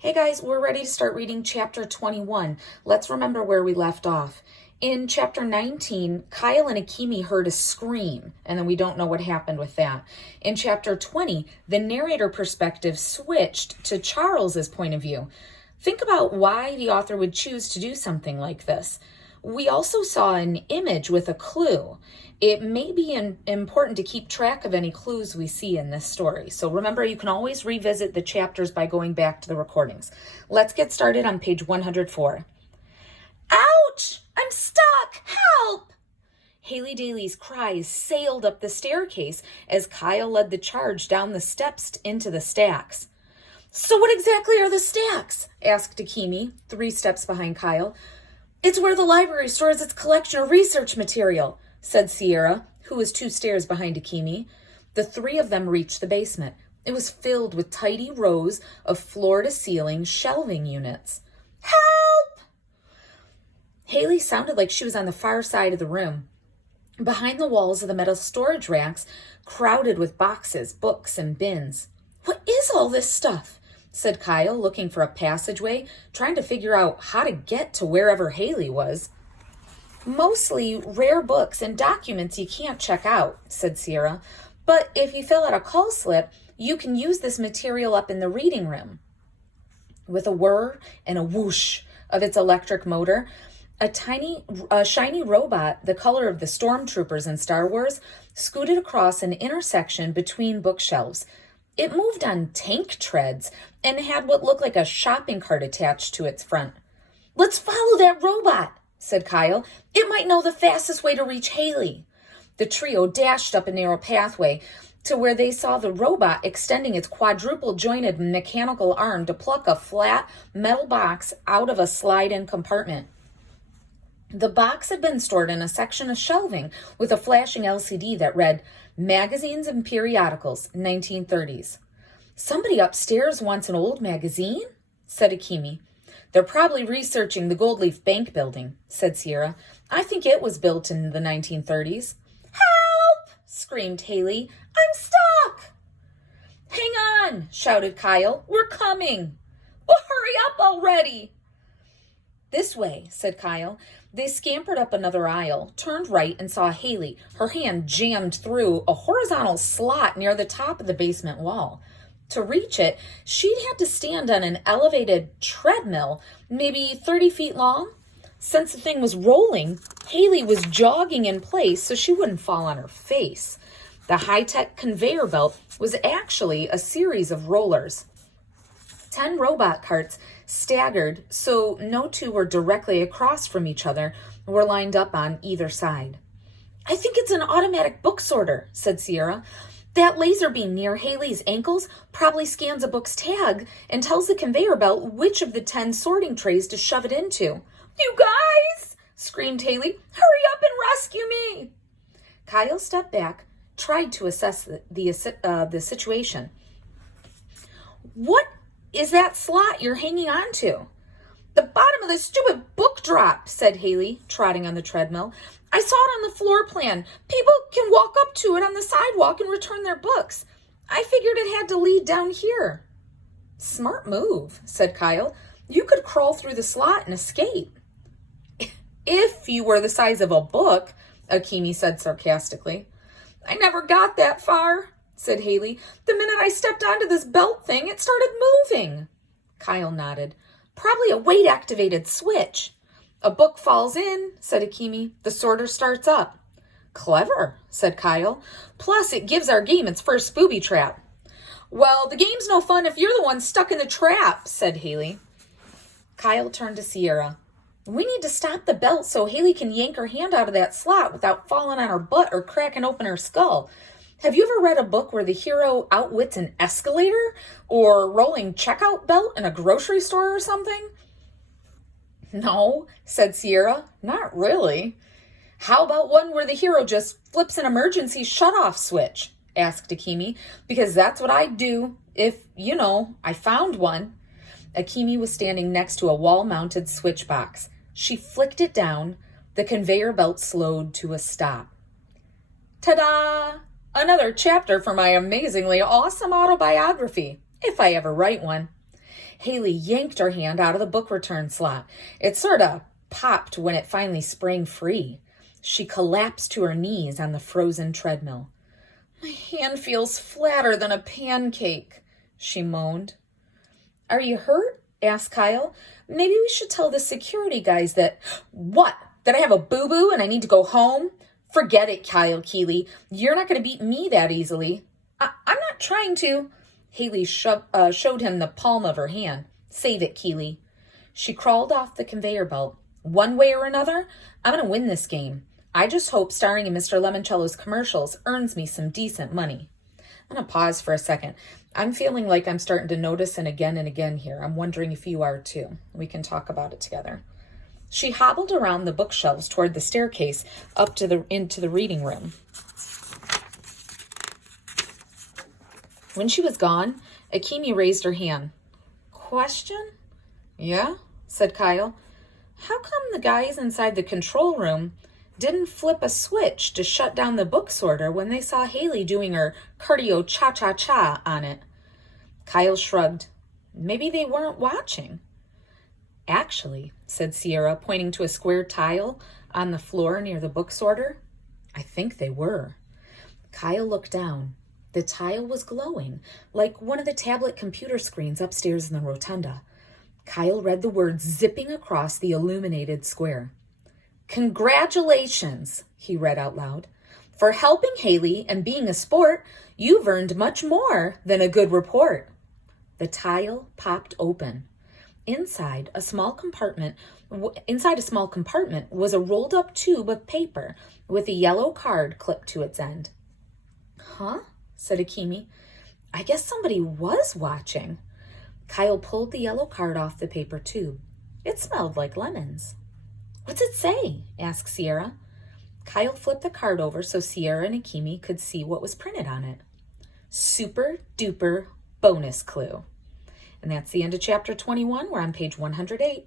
Hey guys, we're ready to start reading chapter 21. Let's remember where we left off. In chapter 19, Kyle and Akimi heard a scream, and then we don't know what happened with that. In chapter 20, the narrator perspective switched to Charles's point of view. Think about why the author would choose to do something like this. We also saw an image with a clue. It may be important to keep track of any clues we see in this story. So remember, you can always revisit the chapters by going back to the recordings. Let's get started on page 104. Ouch! I'm stuck! Help! Haley Daly's cries sailed up the staircase as Kyle led the charge down the steps into the stacks. So what exactly are the stacks? Asked Akimi, 3 steps behind Kyle. It's where the library stores its collection of research material, said Sierra, who was 2 stairs behind Akimi. The 3 of them reached the basement. It was filled with tidy rows of floor-to-ceiling shelving units. Help! Haley sounded like she was on the far side of the room. Behind the walls of the metal storage racks, crowded with boxes, books, and bins. What is all this stuff? Said Kyle, looking for a passageway, trying to figure out how to get to wherever Haley was. Mostly rare books and documents you can't check out, said Sierra. But if you fill out a call slip, you can use this material up in the reading room. With a whir and a whoosh of its electric motor, a shiny robot, the color of the stormtroopers in Star Wars, scooted across an intersection between bookshelves. It moved on tank treads and had what looked like a shopping cart attached to its front. Let's follow that robot, said Kyle. It might know the fastest way to reach Haley. The trio dashed up a narrow pathway to where they saw the robot extending its quadruple-jointed mechanical arm to pluck a flat metal box out of a slide-in compartment. The box had been stored in a section of shelving with a flashing LCD that read, Magazines and Periodicals, 1930s. Somebody upstairs wants an old magazine? Said Akimi. They're probably researching the Gold Leaf Bank building, said Sierra. I think it was built in the 1930s. Help! Screamed Haley. I'm stuck! Hang on, shouted Kyle. We're coming. Well, hurry up already. This way, said Kyle. They scampered up another aisle, turned right, and saw Haley, her hand jammed through a horizontal slot near the top of the basement wall. To reach it, she'd had to stand on an elevated treadmill, maybe 30 feet long. Since the thing was rolling, Haley was jogging in place so she wouldn't fall on her face. The high-tech conveyor belt was actually a series of rollers. 10 robot carts, staggered so no 2 were directly across from each other, were lined up on either side. I think it's an automatic book sorter, said Sierra. That laser beam near Haley's ankles probably scans a book's tag and tells the conveyor belt which of the 10 sorting trays to shove it into. You guys! Screamed Haley. Hurry up and rescue me! Kyle stepped back, tried to assess the situation. What is that slot you're hanging on to? The bottom of the stupid book drop, said Haley, trotting on the treadmill. I saw it on the floor plan. People can walk up to it on the sidewalk and return their books. I figured it had to lead down here. Smart move, said Kyle. You could crawl through the slot and escape. If you were the size of a book, Akimi said sarcastically. I never got that far, said Haley. The minute I stepped onto this belt thing, it started moving. Kyle nodded. Probably a weight-activated switch. A book falls in, said Akimi. The sorter starts up. Clever, said Kyle. Plus, it gives our game its first booby trap. Well, the game's no fun if you're the one stuck in the trap, said Haley. Kyle turned to Sierra. We need to stop the belt so Haley can yank her hand out of that slot without falling on her butt or cracking open her skull. Have you ever read a book where the hero outwits an escalator or rolling checkout belt in a grocery store or something? No, said Sierra. Not really. How about one where the hero just flips an emergency shutoff switch? Asked Akimi. Because that's what I'd do if, I found one. Akimi was standing next to a wall-mounted switch box. She flicked it down. The conveyor belt slowed to a stop. Ta-da! Another chapter for my amazingly awesome autobiography, if I ever write one. Haley yanked her hand out of the book return slot. It sort of popped when it finally sprang free. She collapsed to her knees on the frozen treadmill. My hand feels flatter than a pancake, she moaned. Are you hurt? Asked Kyle. Maybe we should tell the security guys that... What? That I have a boo-boo and I need to go home? Forget it, Kyle Keeley. You're not going to beat me that easily. I'm not trying to. Haley showed him the palm of her hand. Save it, Keeley. She crawled off the conveyor belt. One way or another, I'm going to win this game. I just hope starring in Mr. Lemoncello's commercials earns me some decent money. I'm going to pause for a second. I'm feeling like I'm starting to notice and again here. I'm wondering if you are too. We can talk about it together. She hobbled around the bookshelves toward the staircase up to into the reading room. When she was gone, Akemi raised her hand. Question? Yeah, said Kyle. How come the guys inside the control room didn't flip a switch to shut down the book sorter when they saw Haley doing her cardio cha-cha-cha on it? Kyle shrugged. Maybe they weren't watching. Actually, said Sierra, pointing to a square tile on the floor near the book sorter, I think they were. Kyle looked down. The tile was glowing, like one of the tablet computer screens upstairs in the rotunda. Kyle read the words zipping across the illuminated square. Congratulations, he read out loud. For helping Haley and being a sport, you've earned much more than a good report. The tile popped open. Inside a small compartment was a rolled up tube of paper with a yellow card clipped to its end. Huh? Said Akemi. I guess somebody was watching. Kyle pulled the yellow card off the paper tube. It smelled like lemons. What's it say? Asked Sierra. Kyle flipped the card over so Sierra and Akemi could see what was printed on it. Super duper bonus clue. And that's the end of chapter 21. We're on page 108.